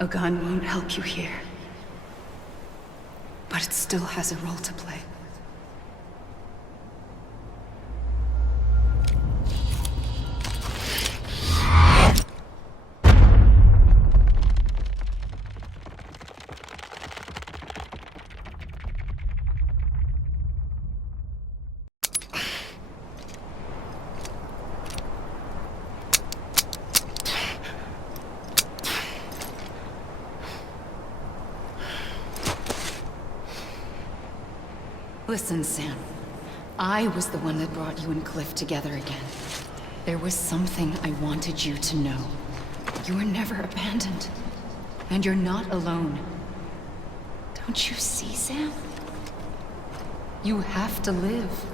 A gun won't help you here. But it still has a role to play. Listen, Sam. I was the one that brought you and Cliff together again. There was something I wanted you to know. You were never abandoned. And you're not alone. Don't you see, Sam? You have to live.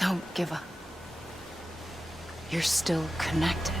Don't give up. You're still connected.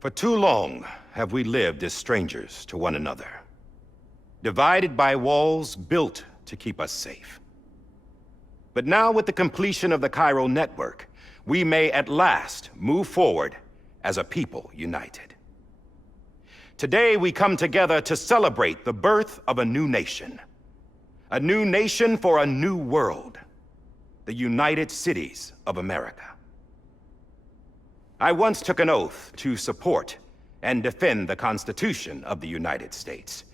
For too long have we lived as strangers to one another, divided by walls built to keep us safe. But now, with the completion of the Cairo network, we may at last move forward as a people united. Today we come together to celebrate the birth of a new nation. A new nation for a new world. The United Cities of America. I once took an oath to support and defend the Constitution of the United States.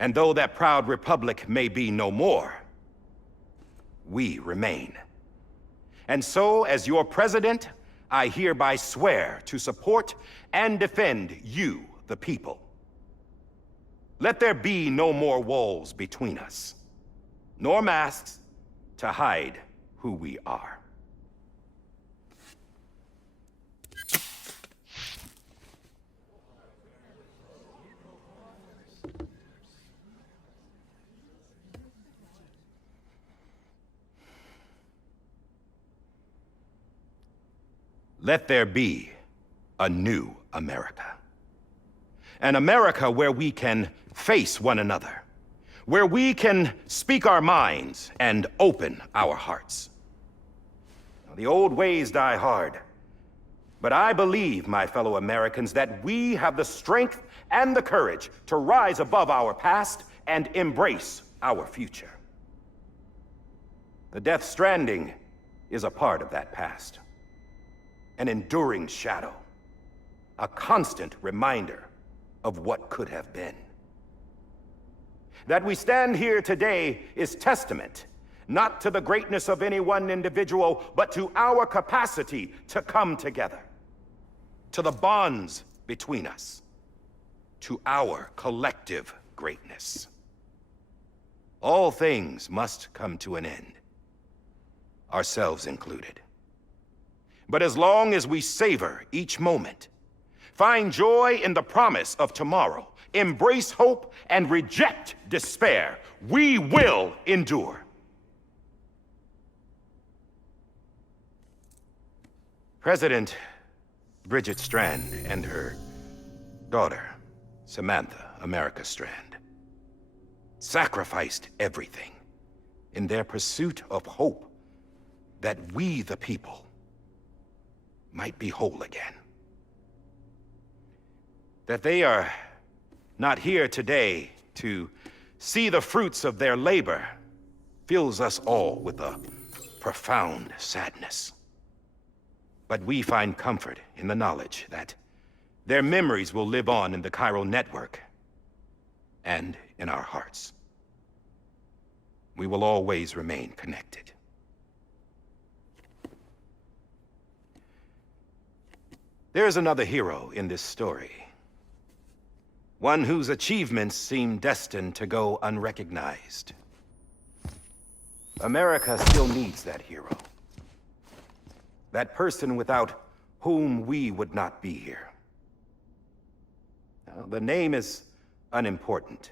And though that proud republic may be no more, we remain. And so, as your president, I hereby swear to support and defend you, the people. Let there be no more walls between us, nor masks to hide who we are. Let there be a new America. An America where we can face one another, where we can speak our minds and open our hearts. The old ways die hard, but I believe, my fellow Americans, that we have the strength and the courage to rise above our past and embrace our future. The Death Stranding is a part of that past. An enduring shadow. A constant reminder of what could have been. That we stand here today is testament, not to the greatness of any one individual, but to our capacity to come together. To the bonds between us. To our collective greatness. All things must come to an end. Ourselves included. But as long as we savor each moment, find joy in the promise of tomorrow, embrace hope, and reject despair, we will endure. President Bridget Strand and her daughter, Samantha America Strand, sacrificed everything in their pursuit of hope that we, the people, might be whole again. That they are not here today to see the fruits of their labor fills us all with a profound sadness. But we find comfort in the knowledge that their memories will live on in the chiral network and in our hearts. We will always remain connected. There is another hero in this story. One whose achievements seem destined to go unrecognized. America still needs that hero. That person without whom we would not be here. Now, the name is unimportant,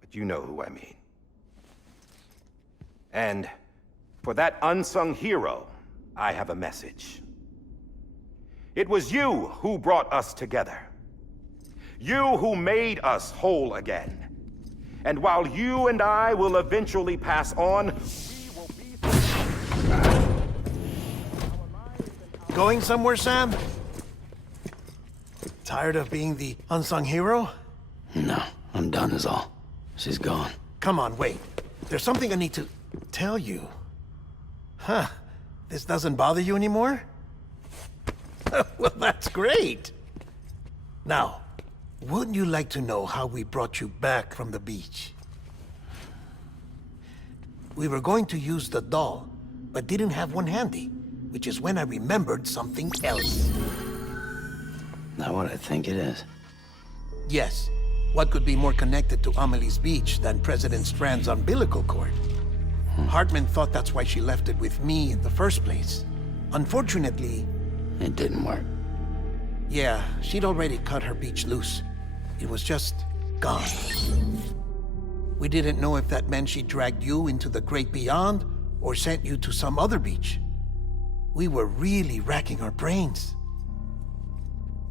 but you know who I mean. And for that unsung hero, I have a message. It was you who brought us together. You who made us whole again. And while you and I will eventually pass on, we will be... Going somewhere, Sam? Tired of being the unsung hero? No, I'm done is all. She's gone. Come on, wait. There's something I need to tell you. Huh. This doesn't bother you anymore? Well, that's great. Now, wouldn't you like to know how we brought you back from the beach? We were going to use the doll, but didn't have one handy, which is when I remembered something else. Not what I think it is. Yes. What could be more connected to Amelie's beach than President Strand's umbilical cord? Hartman thought that's why she left it with me in the first place. Unfortunately... It didn't work. Yeah, she'd already cut her beach loose. It was just gone. We didn't know if that meant she dragged you into the great beyond or sent you to some other beach. We were really racking our brains.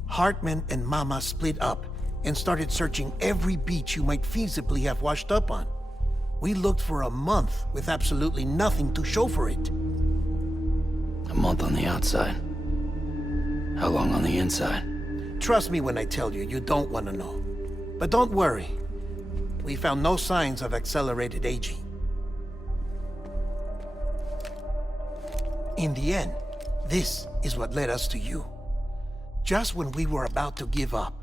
Hartman and Mama split up and started searching every beach you might feasibly have washed up on. We looked for a month with absolutely nothing to show for it. A month on the outside. How long on the inside? Trust me when I tell you, you don't want to know. But don't worry. We found no signs of accelerated aging. In the end, this is what led us to you. Just when we were about to give up,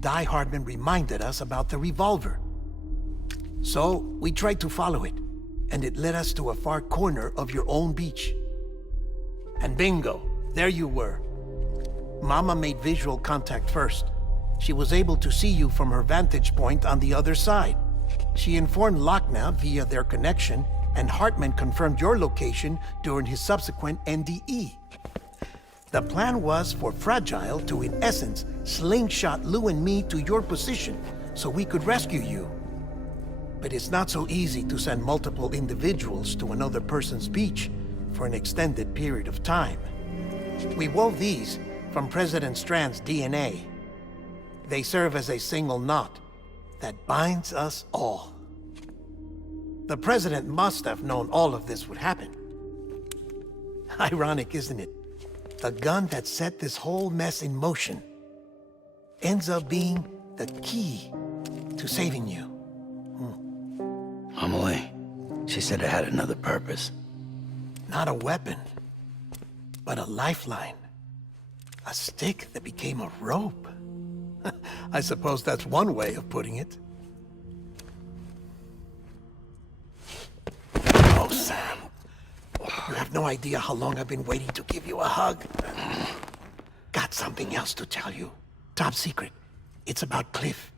Die Hardman reminded us about the revolver. So, we tried to follow it, and it led us to a far corner of your own beach. And bingo, there you were. Mama made visual contact first. She was able to see you from her vantage point on the other side. She informed Lochna via their connection, and Hartman confirmed your location during his subsequent NDE. The plan was for Fragile to, in essence, slingshot Lou and me to your position so we could rescue you. But it's not so easy to send multiple individuals to another person's beach for an extended period of time. We wove these from President Strand's DNA. They serve as a single knot that binds us all. The President must have known all of this would happen. Ironic, isn't it? The gun that set this whole mess in motion ends up being the key to saving you. Amelie, She said it had another purpose. Not a weapon, but a lifeline. A stick that became a rope. I suppose that's one way of putting it. Oh, Sam. You have no idea how long I've been waiting to give you a hug. Got something else to tell you. Top secret. It's about Cliff.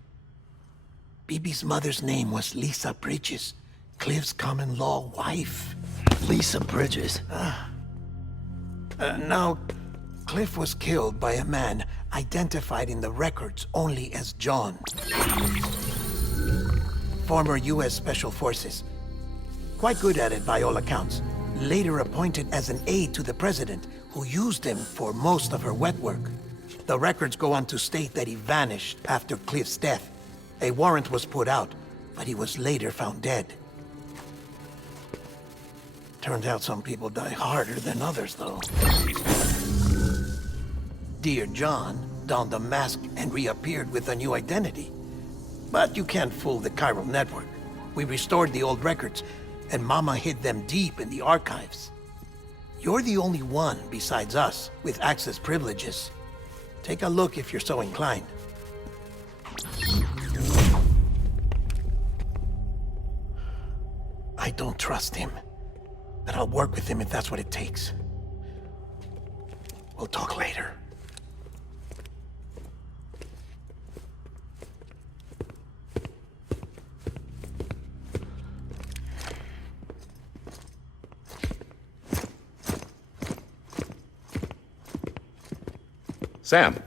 Bibi's mother's name was Lisa Bridges, Cliff's common-law wife. Lisa Bridges? Now, Cliff was killed by a man identified in the records only as John. Former U.S. Special Forces. Quite good at it by all accounts. Later appointed as an aide to the president, who used him for most of her wet work. The records go on to state that he vanished after Cliff's death. A warrant was put out, but he was later found dead. Turns out some people die harder than others, though. Dear John donned a mask and reappeared with a new identity. But you can't fool the chiral network. We restored the old records, and Mama hid them deep in the archives. You're the only one besides us with access privileges. Take a look if you're so inclined. I don't trust him, but I'll work with him if that's what it takes. We'll talk later. Sam.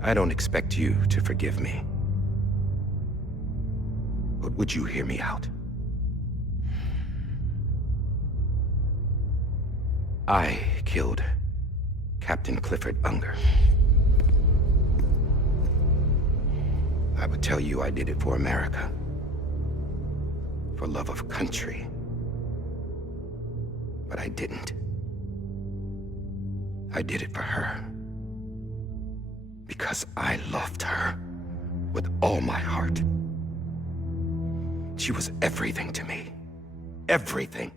I don't expect you to forgive me. But would you hear me out? I killed Captain Clifford Unger. I would tell you I did it for America. For love of country. But I didn't. I did it for her. Because I loved her with all my heart. She was everything to me. Everything.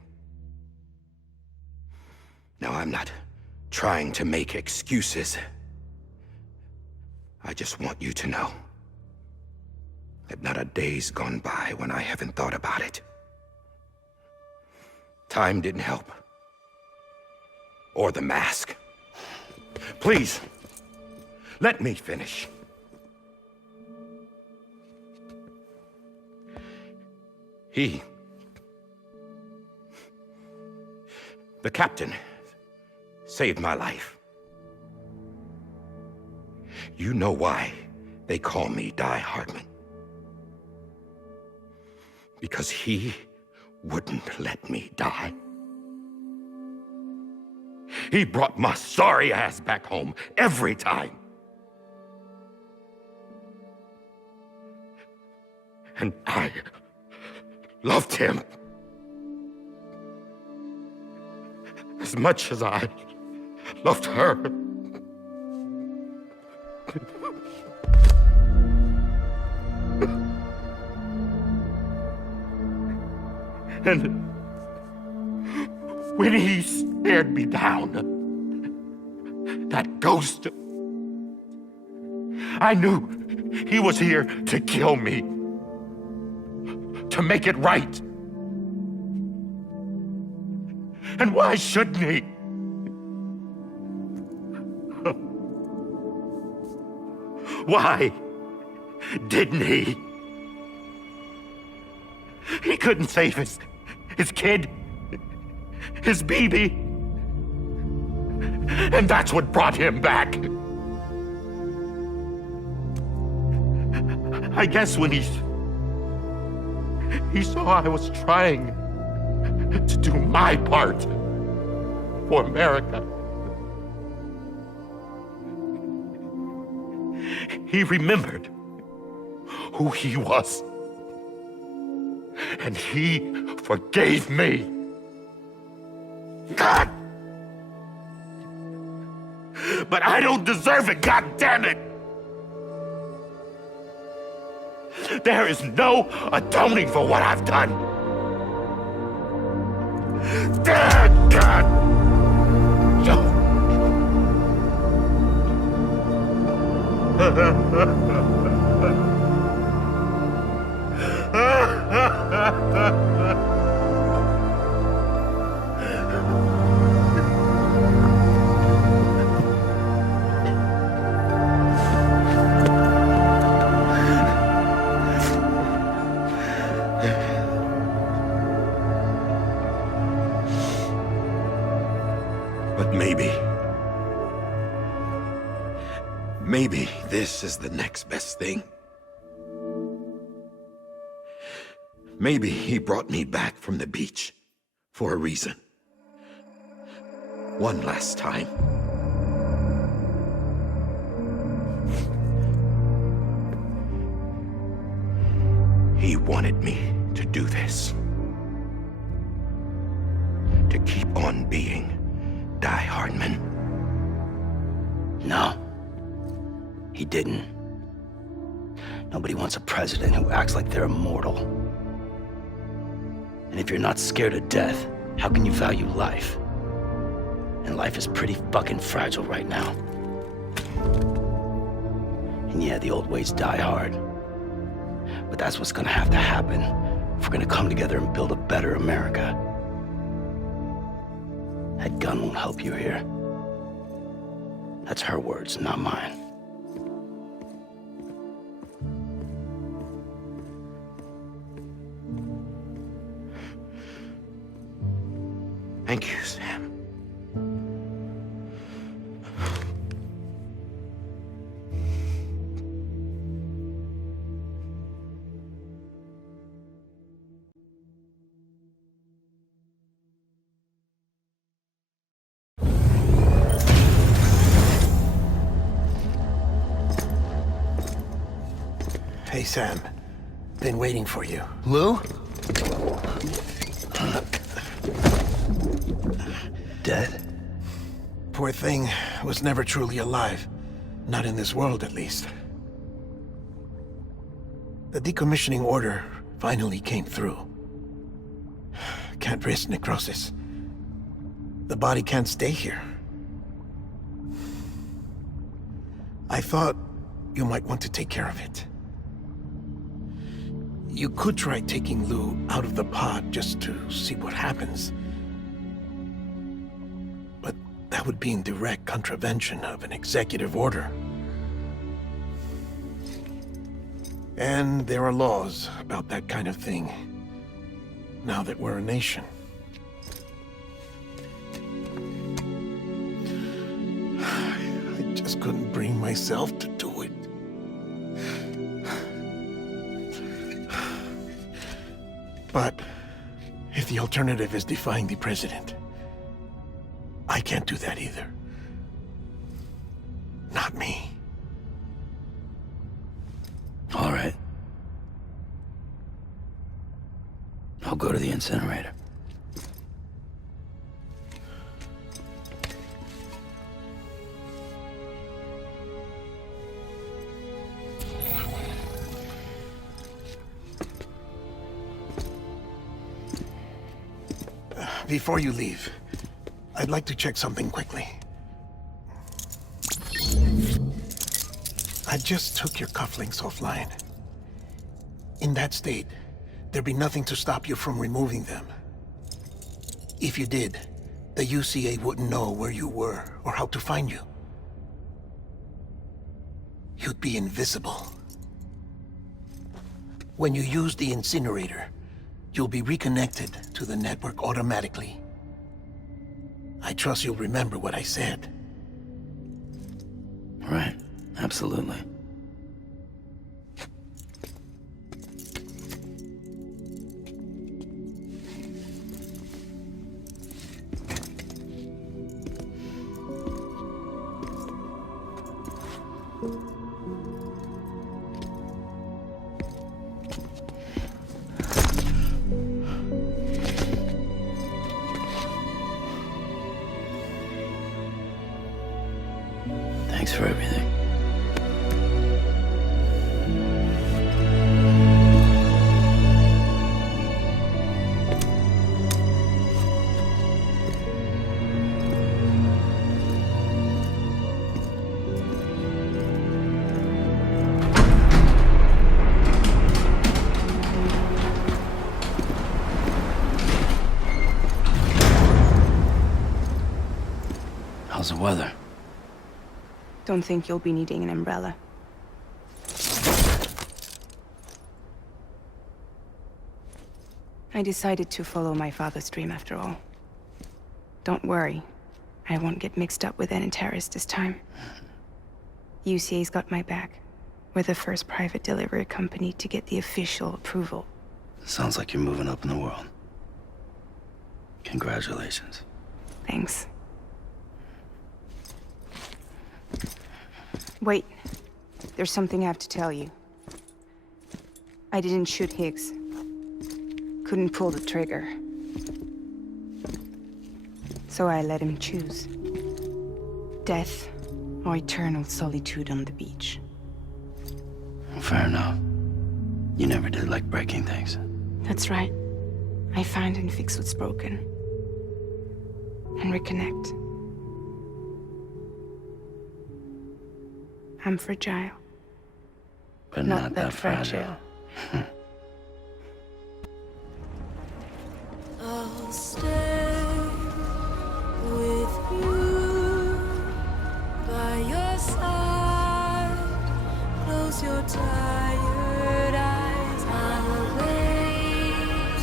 Now, I'm not trying to make excuses. I just want you to know that not a day's gone by when I haven't thought about it. Time didn't help. Or the mask. Please, let me finish. The captain, saved my life. You know why they call me Die Hardman. Because he wouldn't let me die. He brought my sorry ass back home every time. And I loved him as much as I loved her. And when he stared me down, that ghost, I knew he was here to kill me, to make it right. And why shouldn't he? Why didn't he? He couldn't save his kid, his baby. And that's what brought him back. I guess when he saw I was trying to do my part for America, he remembered who he was. And he forgave me. God! But I don't deserve it, God damn it! There is no atoning for what I've done. God! No. But maybe this is the next best thing. Maybe he brought me back from the beach for a reason. One last time. He wanted me to do this. To keep on being Die Hardman. No. He didn't. Nobody wants a president who acts like they're immortal. And if you're not scared of death, how can you value life? And life is pretty fucking fragile right now. And yeah, the old ways die hard. But that's what's gonna have to happen if we're gonna come together and build a better America. That gun won't help you here. That's her words, not mine. Thank you, Sam. Hey, Sam. Been waiting for you. Lou? Dead? Poor thing was never truly alive. Not in this world, at least. The decommissioning order finally came through. Can't risk necrosis. The body can't stay here. I thought you might want to take care of it. You could try taking Lou out of the pod just to see what happens. But that would be in direct contravention of an executive order. And there are laws about that kind of thing, now that we're a nation. I just couldn't bring myself to do it. But if the alternative is defying the president, I can't do that either. Not me. All right. I'll go to the incinerator. Before you leave, I'd like to check something quickly. I just took your cufflinks offline. In that state, there'd be nothing to stop you from removing them. If you did, the UCA wouldn't know where you were or how to find you. You'd be invisible. When you use the incinerator, you'll be reconnected to the network automatically. I trust you'll remember what I said. Right. Absolutely. Thanks for everything. weather. Don't think you'll be needing an umbrella. I decided to follow my father's dream after all. Don't worry. I won't get mixed up with any terrorists this time. UCA's got my back. We're the first private delivery company to get the official approval. Sounds like you're moving up in the world. Congratulations. Thanks. Wait. There's something I have to tell you. I didn't shoot Higgs. Couldn't pull the trigger. So I let him choose. Death or eternal solitude on the beach. Fair enough. You never did like breaking things. That's right. I find and fix what's broken. And reconnect. I'm fragile. But not that fragile. I'll stay with you by your side. Close your tired eyes. I'll wait,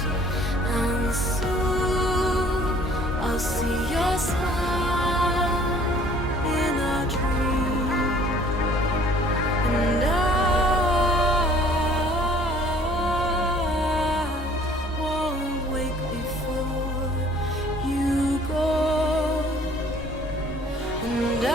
and soon I'll see your smile in a dream, and I won't wake before you go, and I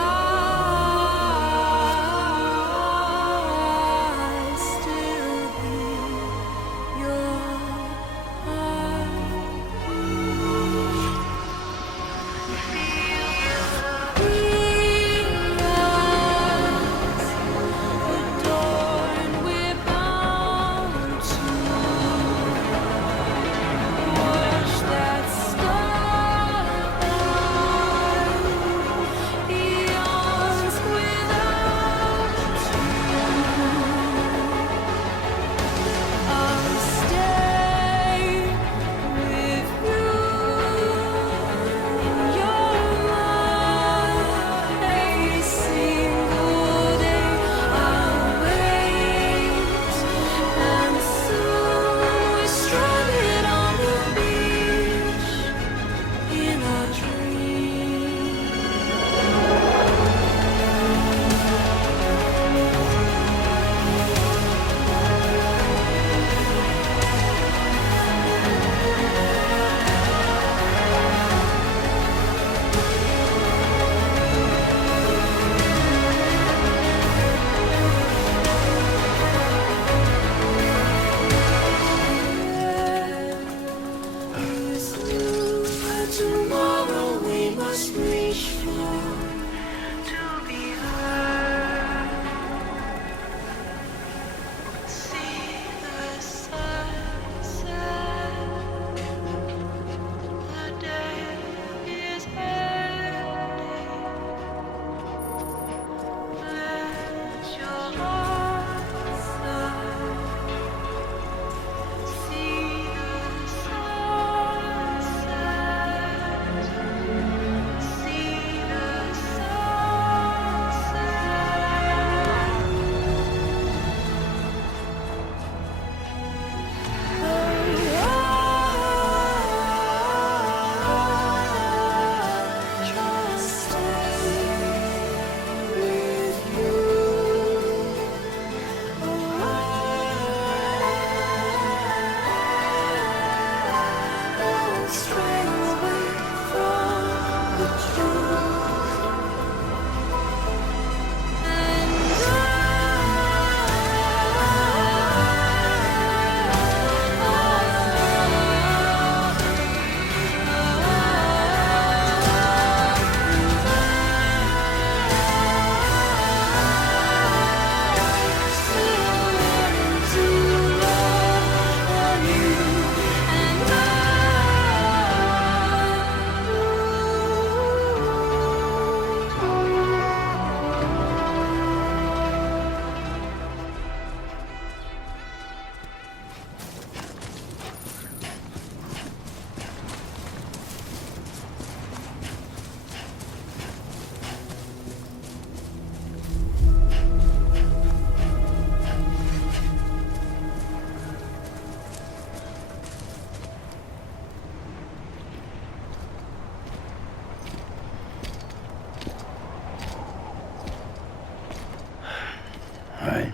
Alright.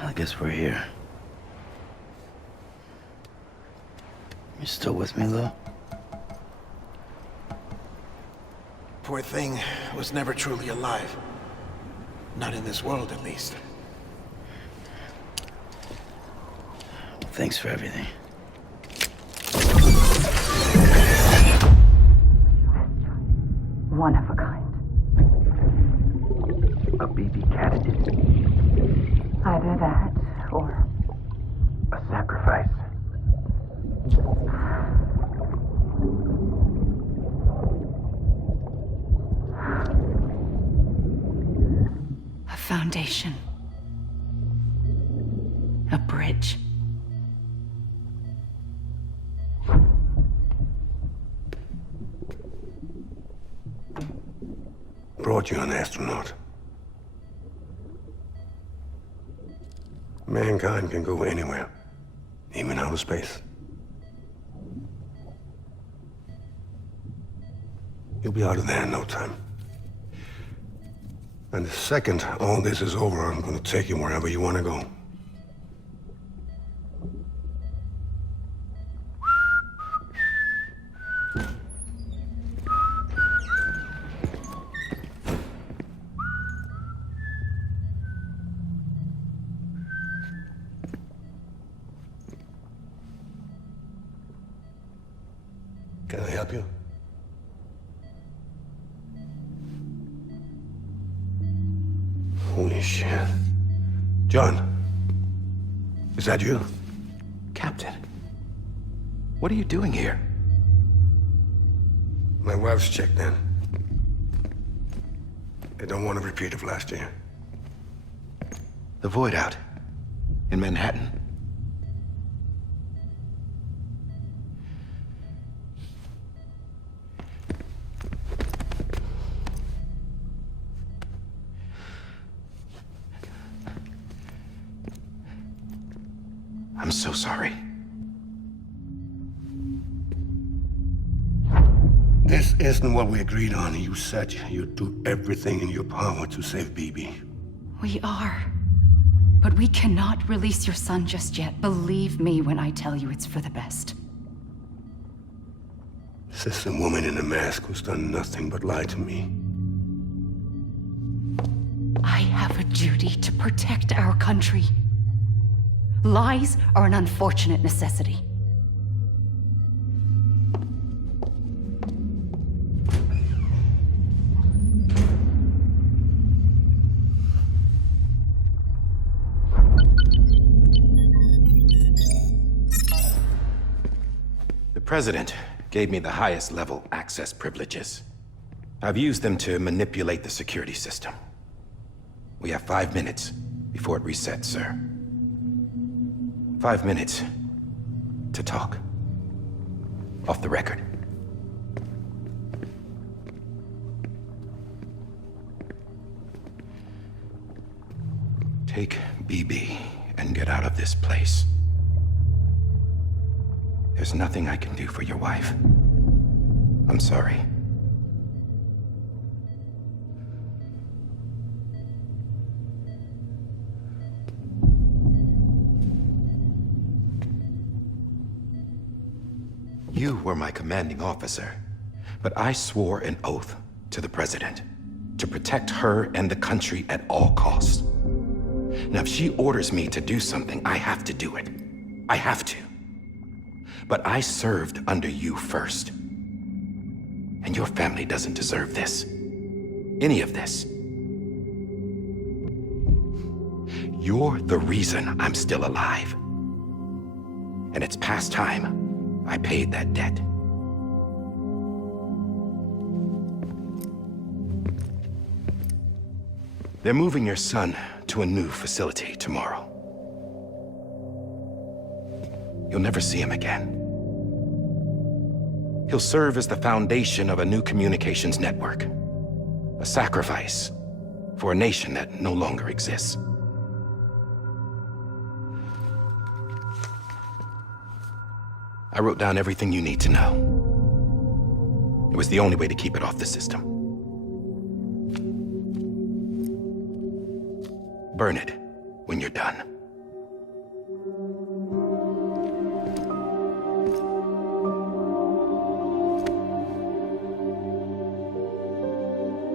I guess we're here. You still with me, Lou? Poor thing was never truly alive. Not in this world, at least. Thanks for everything. One of a kind. A BB candidate? Either that, or A sacrifice? a foundation. A bridge. Brought you an astronaut. Mankind can go anywhere, even outer space. You'll be out of there in no time. And the second all this is over, I'm gonna take you wherever you want to go. Can I help you? Holy shit. John, is that you? Captain, what are you doing here? My wife's checked in. They don't want a repeat of last year. The Void out in Manhattan. I'm so sorry. This isn't what we agreed on. You said you'd do everything in your power to save BB. We are. But we cannot release your son just yet. Believe me when I tell you it's for the best. This is a woman in a mask who's done nothing but lie to me. I have a duty to protect our country. Lies are an unfortunate necessity. The President gave me the highest level access privileges. I've used them to manipulate the security system. We have 5 minutes before it resets, sir. 5 minutes to talk. Off the record. Take BB and get out of this place. There's nothing I can do for your wife. I'm sorry. You were my commanding officer, but I swore an oath to the President to protect her and the country at all costs. Now, if she orders me to do something, I have to do it. I have to. But I served under you first. And your family doesn't deserve this. Any of this. You're the reason I'm still alive. And it's past time I paid that debt. They're moving your son to a new facility tomorrow. You'll never see him again. He'll serve as the foundation of a new communications network. A sacrifice for a nation that no longer exists. I wrote down everything you need to know. It was the only way to keep it off the system. Burn it when you're done.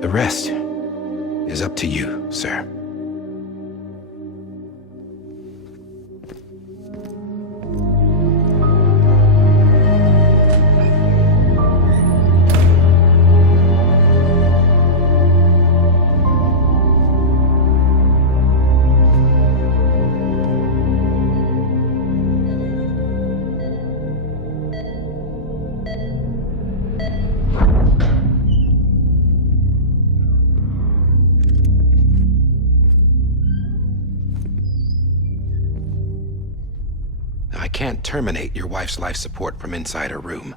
The rest is up to you, sir. I can't terminate your wife's life support from inside her room.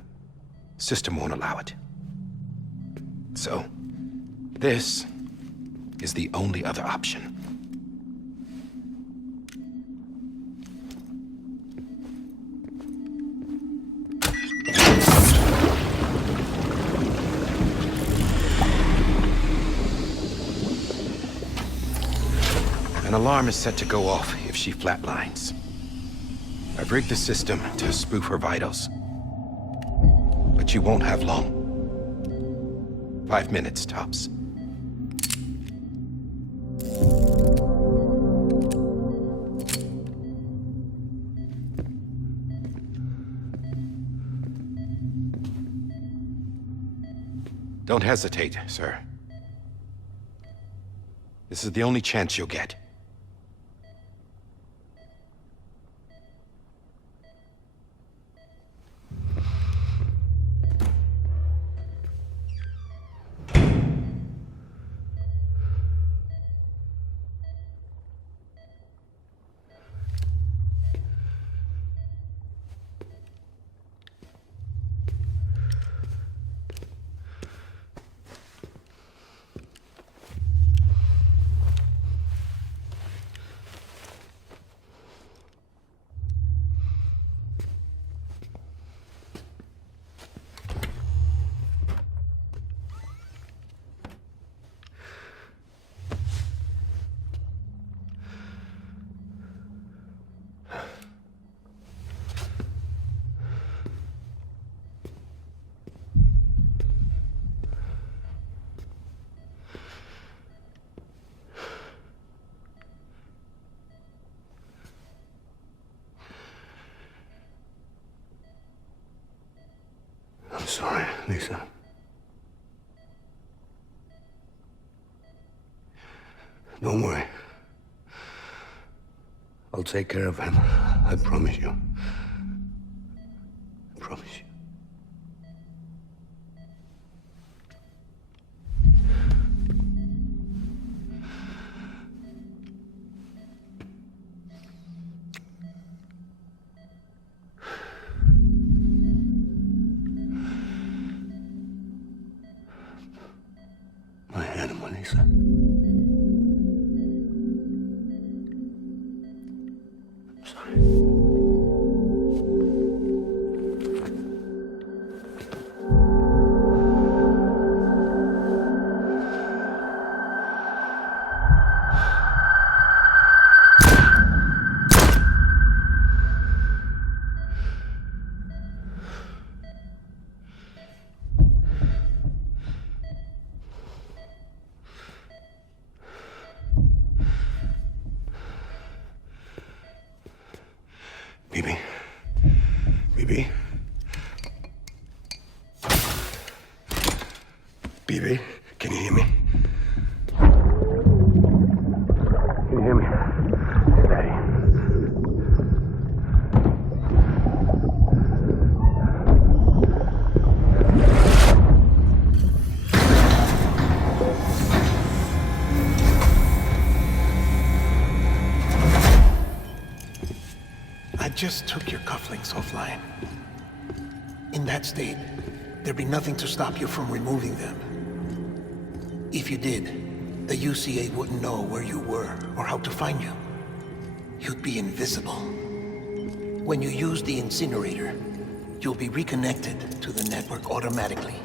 System won't allow it. So, this is the only other option. An alarm is set to go off if she flatlines. I've rigged the system to spoof her vitals. But you won't have long. 5 minutes, tops. Don't hesitate, sir. This is the only chance you'll get. I'm sorry, Lisa. Don't worry. I'll take care of him. I promise you. I promise you. My animal, Lisa. I'm sorry. Bibi? Bibi? Bibi, can you hear me? Can you hear me? Daddy. I just took your cufflinks offline. In that state, there'd be nothing to stop you from removing them. If you did, the UCA wouldn't know where you were or how to find you. You'd be invisible. When you use the incinerator, you'll be reconnected to the network automatically.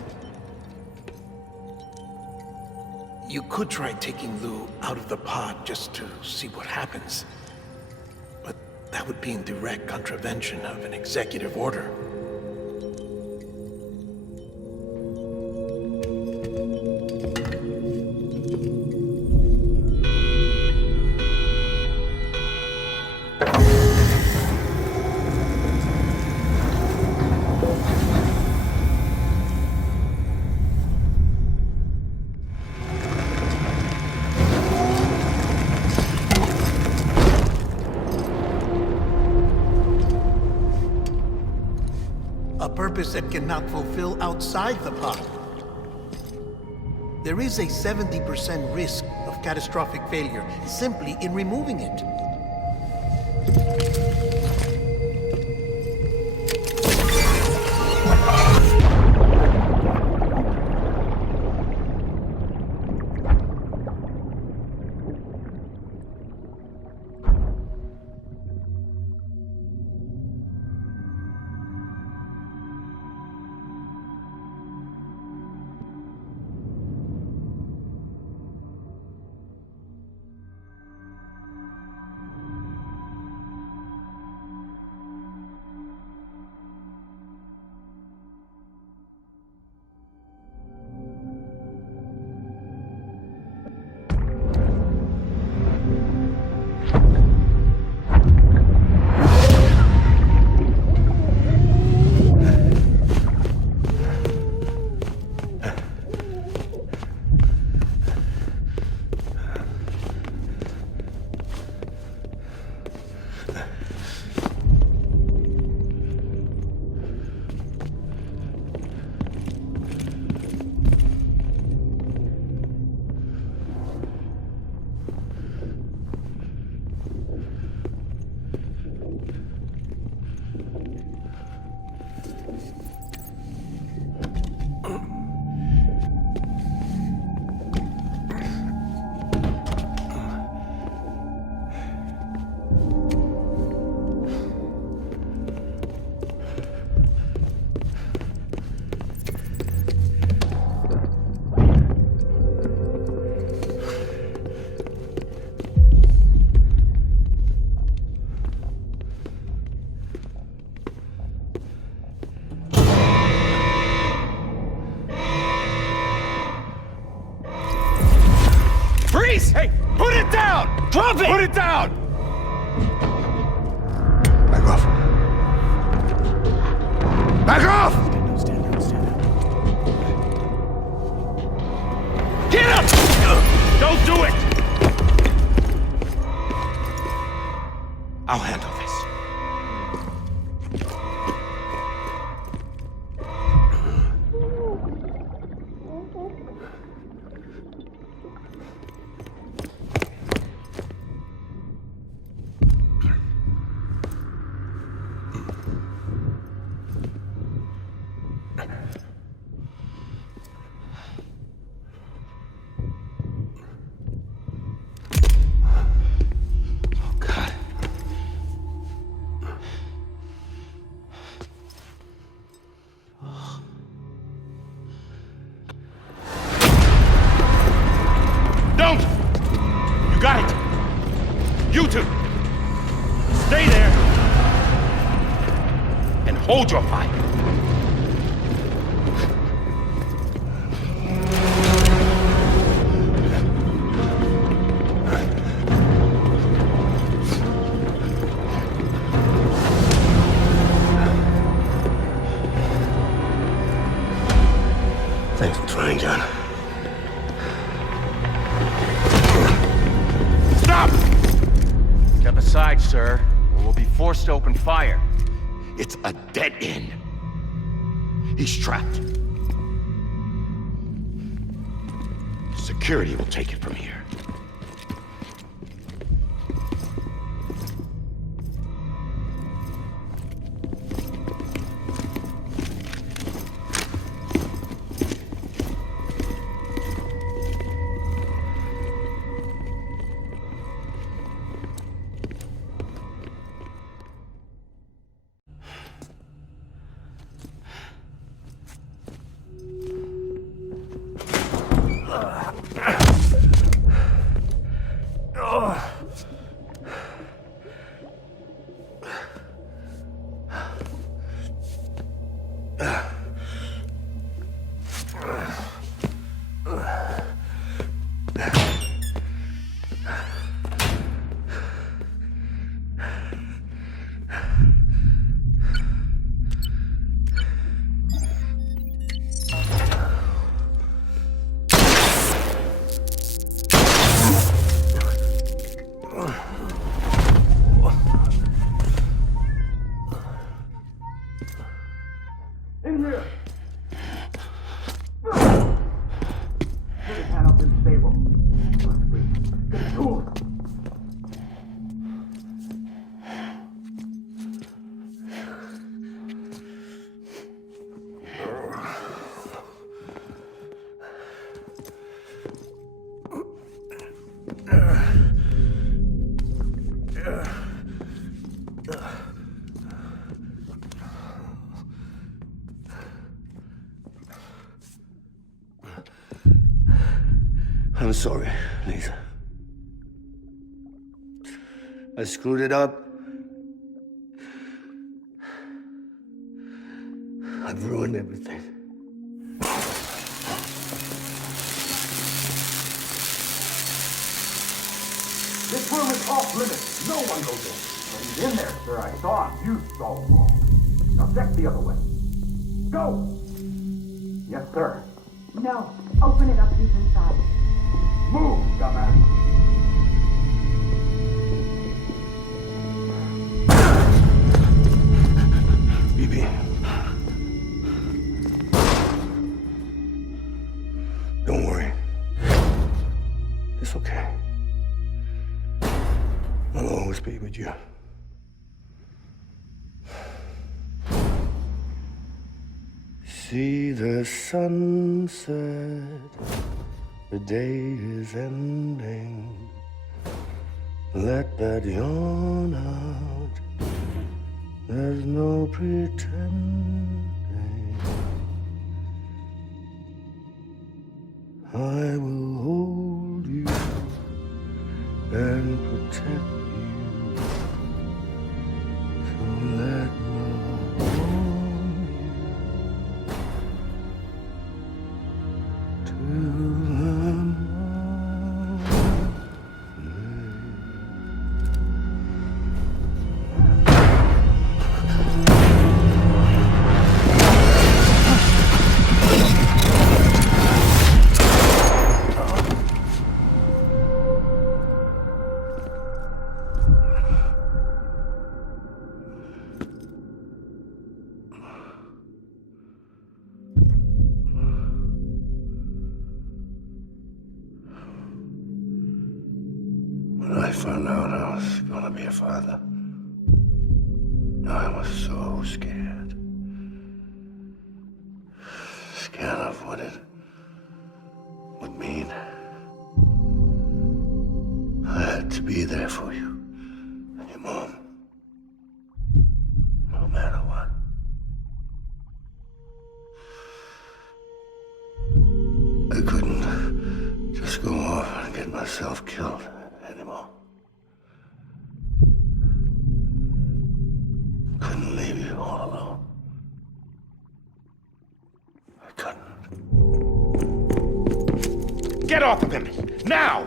You could try taking Lou out of the pod just to see what happens. But that would be in direct contravention of an executive order. A purpose that cannot fulfill outside the pod. There is a 70% risk of catastrophic failure simply in removing it. Freeze! Hey, put it down! Drop it! Put it down! Back off. Back off! Stand down, stand down. Get up! Don't do it! I'll handle this. Don't! You got it! You two! Stay there! And hold your fire! Thanks for trying, John. Stop! Step aside, sir, or we'll be forced to open fire. It's a dead end. He's trapped. Security will take it from here. sorry, Lisa. I screwed it up. I've ruined everything. This room is off limits. No one goes in. But he's in there, sir. I saw him. You saw him wrong. Now check the other way. Go! Yes, sir. No. Open it up. He's inside. Move, dumbass. BB. Don't worry. It's okay. I'll always be with you. See the sunset, the day is ending. Let that yawn out, there's no pretending. I will hold you and protect you. So let love warm you till the When I found out I was gonna be a father, I was so scared. Scared of what it would mean. I had to be there for you and your mom, no matter what. I couldn't just go off and get myself killed anymore. Couldn't leave you all alone. I couldn't. Get off of him! Now!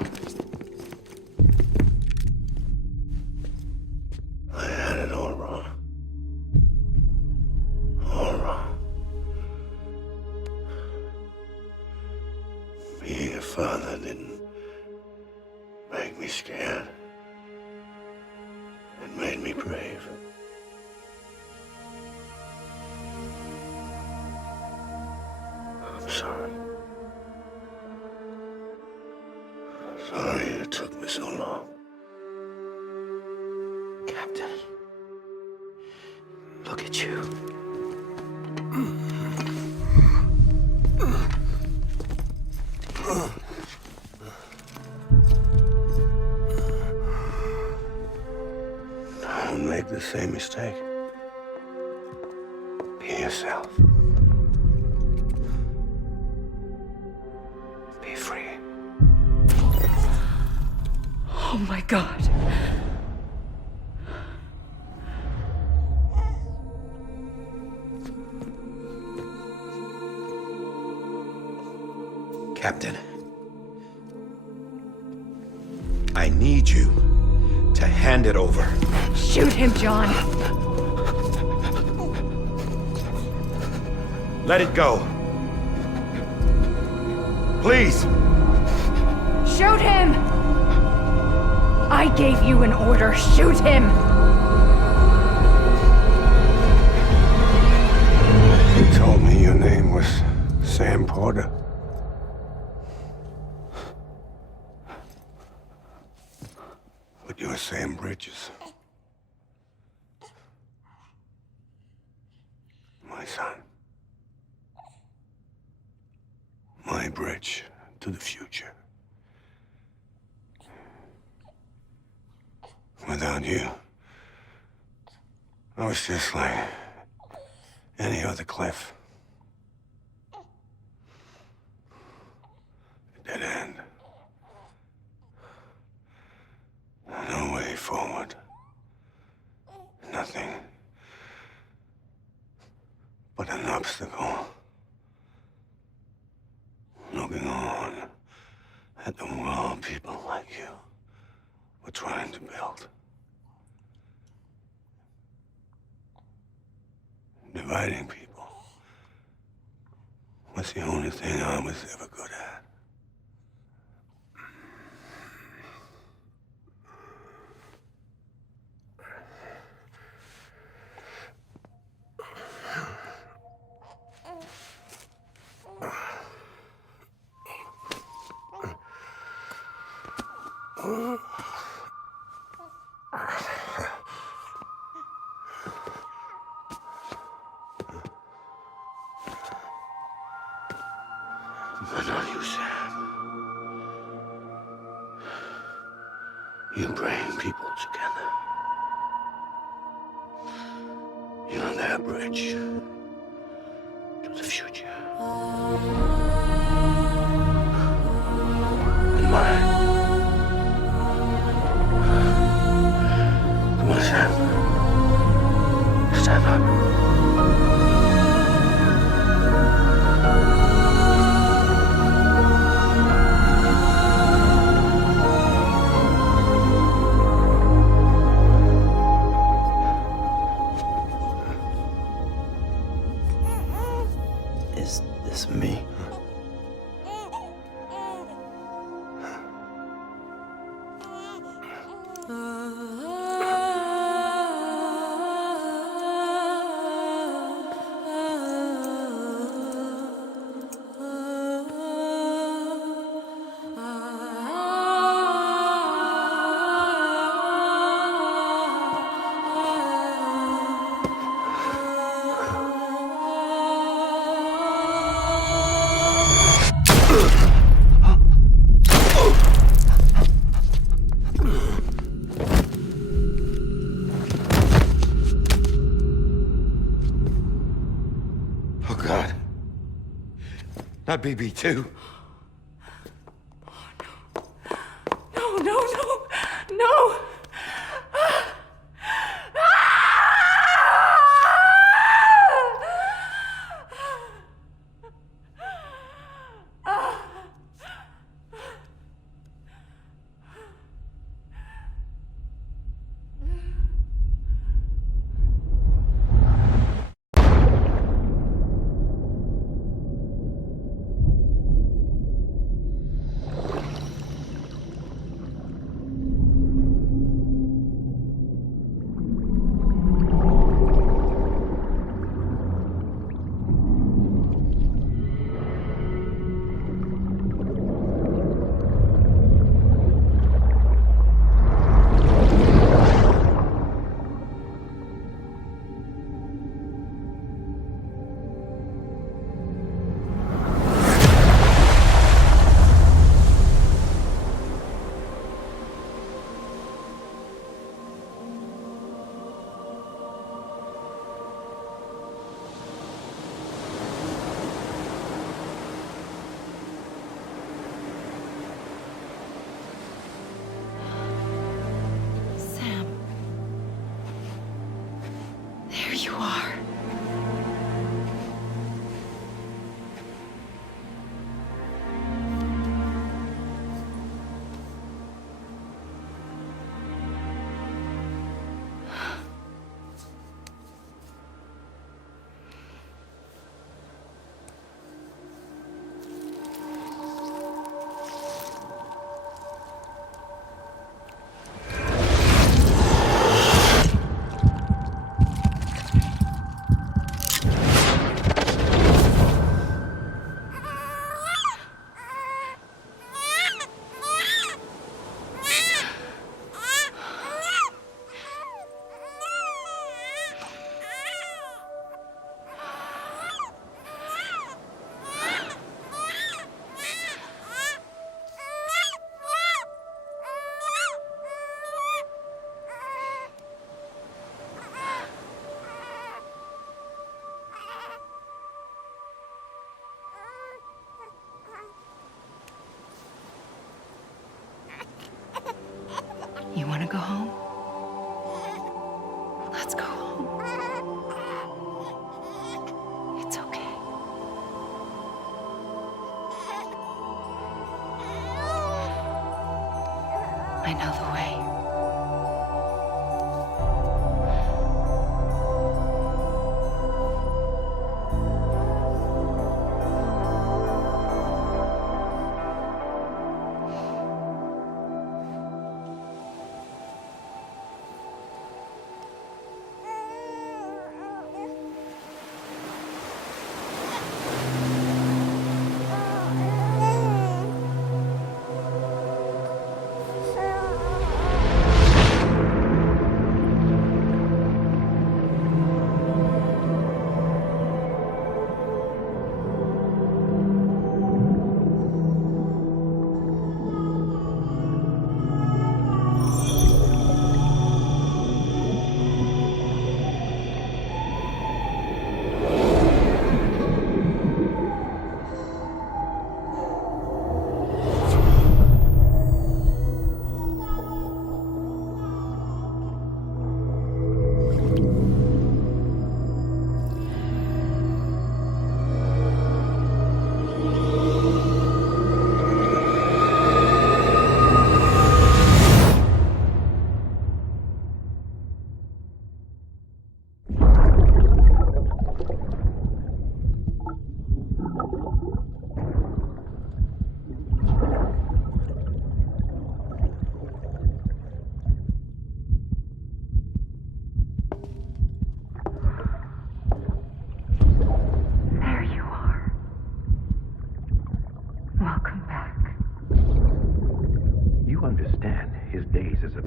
I had it all wrong. All wrong. Being a father didn't make me scared. It made me brave. I'm sorry. Sorry it took me so long. Captain, look at you. Don't make the same mistake. Be yourself. Be free. Oh my God. Captain, I need you to hand it over. Shoot him, John. Let it go. Please. Shoot him! I gave you an order. Shoot him! You told me your name was Sam Porter. But you're Sam Bridges. My son. My bridge to the future. Without you, I was just like any other Cliff. A dead end. obstacle. Looking on at the world people like you were trying to build. Dividing people was the only thing I was ever good at. But not you, Sam. You bring people together. You're on that bridge to the future. And mine. Come on, Sam. Stand up. Is this me? Oh, God. Not BB2. No, no, no, no! Sam. There you are.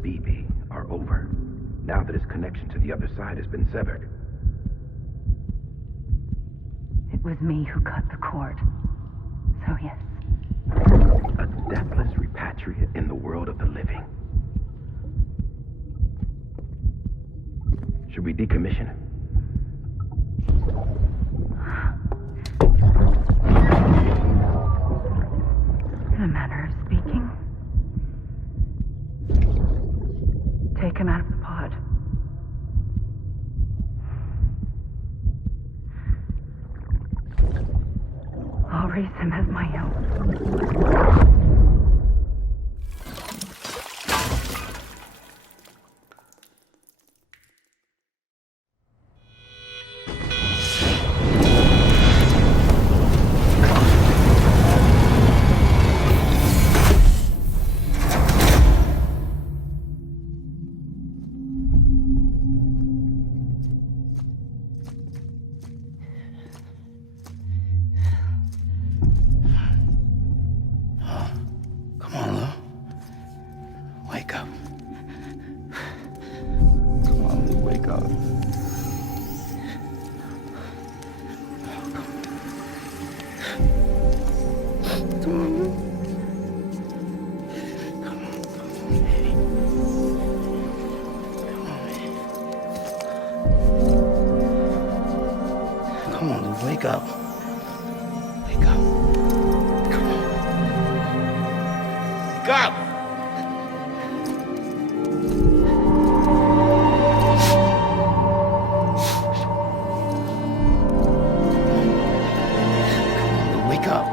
BB are over, now that his connection to the other side has been severed. It was me who cut the cord. So yes. A deathless repatriate in the world of the living. Should we decommission him? In a manner of speaking. Take him out of the pod. I'll raise him as my own. Come on, Lou. Wake up. Come on, Lou, wake up. Come on, Lou. Come on, baby. Come on, baby. Come on, Lou, wake up. Wake up. Come on. Wake up! Wake up.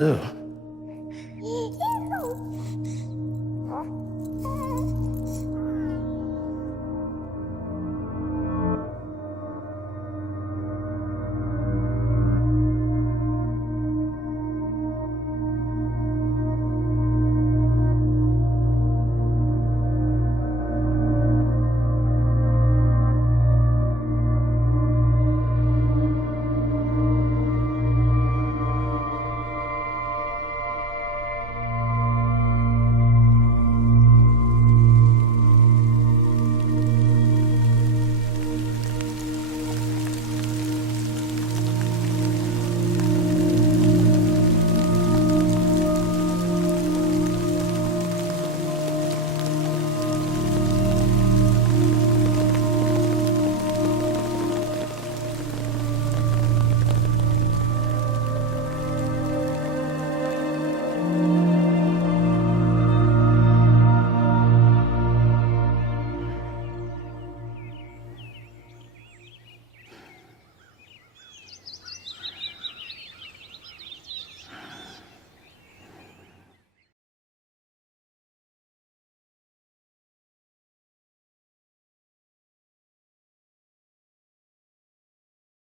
Lou.